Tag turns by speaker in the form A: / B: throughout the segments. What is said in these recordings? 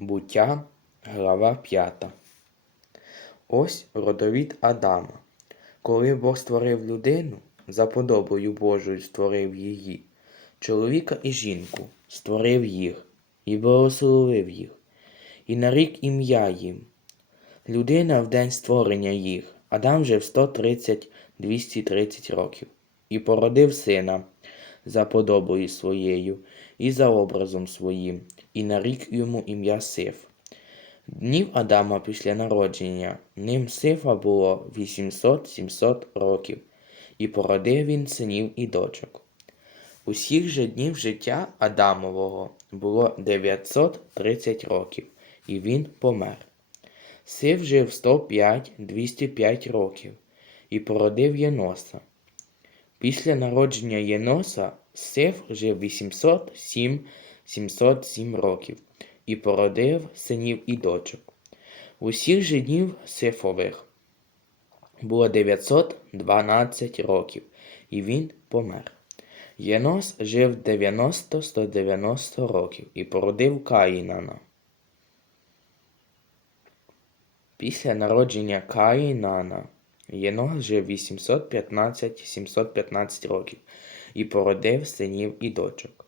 A: Буття, глава 5. Ось родовід Адама. Коли Бог створив людину, за подобою Божою створив її, чоловіка і жінку, створив їх і благословив їх, і нарік ім'я їм. Людина в день створення їх, Адам жив 130-230 років, і породив сина за подобою своєю і за образом своїм, і нарік йому ім'я Сиф. Днів Адама після народження ним Сифа було 800-700 років, і породив він синів і дочок. Усіх же днів життя Адамового було 930 років, і він помер. Сив жив 105-205 років і породив Єноса. Після народження Єноса Сив жив 807-707 років і породив синів і дочок. Усіх же днів Сифових було 912 років, і він помер. Єнос жив 90-190 років і породив Каїнана. Після народження Каїнана Єнос жив 815-715 років і породив синів і дочок.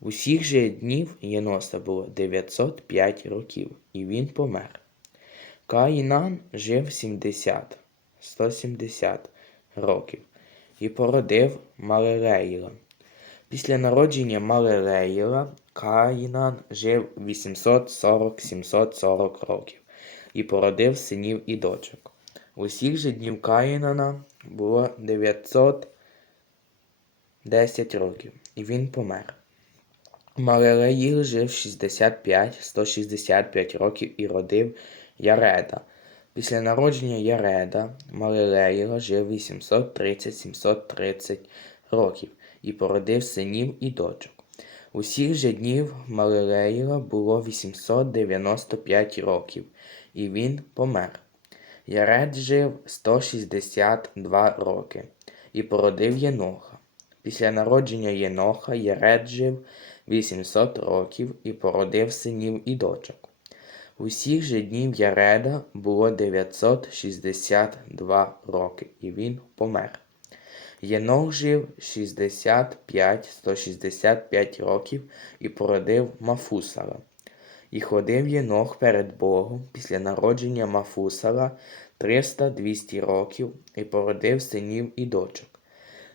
A: Усіх же днів Єноса було 905 років, і він помер. Каїнан жив 70, 170 років і породив Малелеїла. Після народження Малелеїла Каїнан жив 840-740 років і породив синів і дочок. Усіх же днів Каїнана було 910 років, і він помер. Малелеїл жив 65-165 років і родив Яреда. Після народження Яреда Малелеїла жив 830-730 років і породив синів і дочок. Усіх же днів Малелеїла було 895 років, і він помер. Яред жив 162 роки і породив Єноха. Після народження Єноха Яред жив 800 років і породив синів і дочок. Усіх же днів Яреда було 962 роки, і він помер. Єнох жив 65-165 років і породив Мафусала. І ходив Єнох перед Богом після народження Мафусала 300-200 років і породив синів і дочок.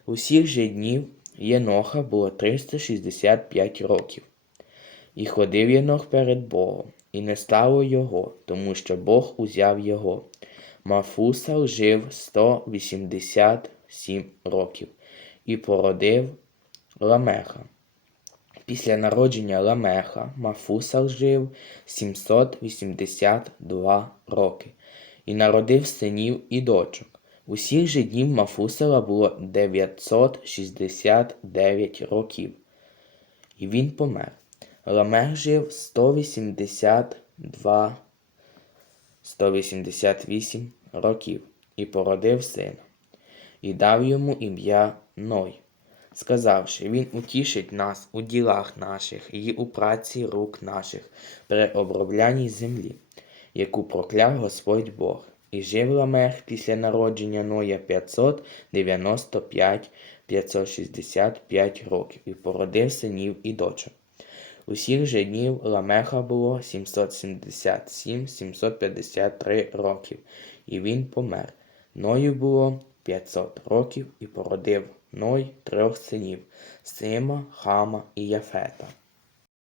A: Усіх же днів Єноха було 365 років. І ходив Єнох перед Богом, і не стало його, тому що Бог узяв його. Мафусал жив 187 років і породив Ламеха. Після народження Ламеха Мафусал жив 782 роки і народив синів і дочок. Усіх же днів Мафусала було 969 років, і він помер. Ламех жив 182 188 років і породив сина, і дав йому ім'я Ной, сказавши, він утішить нас у ділах наших і у праці рук наших при оброблянні землі, яку прокляв Господь Бог. І жив Ламех після народження Ноя 595-565 років і породив синів і дочок. Усіх же днів Ламеха було 777-753 років, і він помер. Ною було 500 років і породив Ной трьох синів Сима, Хама і Яфета.